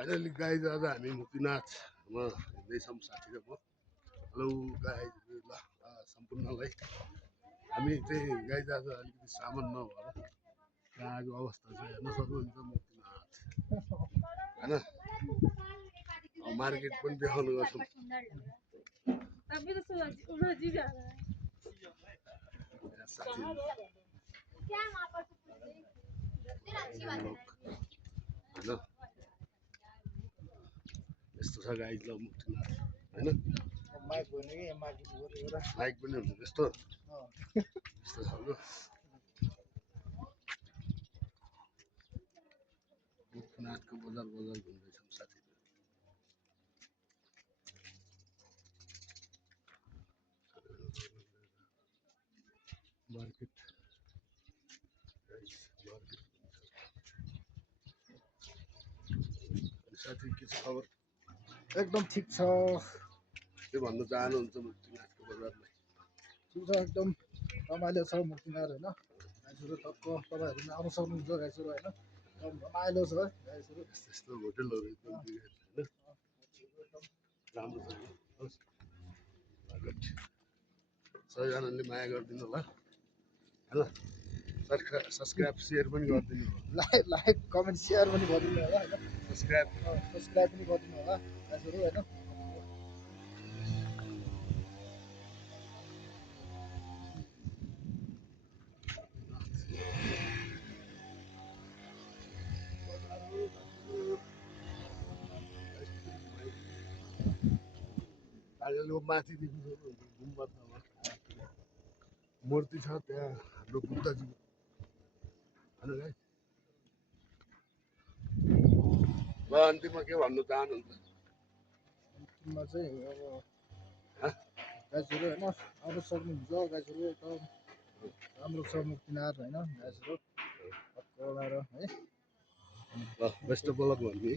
Finally guys आज हामी मुक्तिनाथमा हिँड्दैछौँ साथी र म। हेलो गाइज ल सम्पूर्णलाई हामी चाहिँ गाइज आज अलिकति सामान नभएर आएको अवस्था चाहिँ हेर्न सक्नुहुन्छ मुक्तिनाथ होइन। मार्केट पनि देखाउनु गर्छौँ। यस्तो छ गाइज ल मुक्तिनाथ होइन। माइक पनि हुन्छ त्यस्तो यस्तो खालको मुक्तिनाथको बजार घुम्दैछौँ साथी। मार्केट साथी के छ खबर? एकदम ठिक छ। के भन्न चाहनुहुन्छ मुक्तिनाथको बजारलाई? ठिक छ, एकदम रमाइलो छ मुक्तिनाथ होइन। गाइसहरू टक्क तपाईँहरू पनि आउनु सक्नुहुन्छ गाइसहरू होइन। एकदम रमाइलो छ गाइसहरू। यस्तो होटेलहरू एकदम होइन राम्रो छ। हस् सबैजनाले माया गरिदिनु होला होइन। सब्सक्राइब सेयर पनि गरिदिनु होला। लाइक कमेन्ट सेयर पनि गरिदिनु होला होइन। सब्सक्राइब पनि गरिदिनु होला गाइसहरू होइन। माथिदेखि गुम्बदमा मूर्ति छ त्यहाँ हाम्रो बुद्धजी होइन भाइ। ल अन्तिममा के भन्नु चाहनुहुन्छ? अन्तिममा चाहिँ अब गाइसहरू होइन आउनु सक्नुहुन्छ गाइसहरू। एकदम राम्रो छ मुक्तिनाथ होइन गाइसहरू टक्क लगाएर है। ल बेस्ट अफ लक भन्ने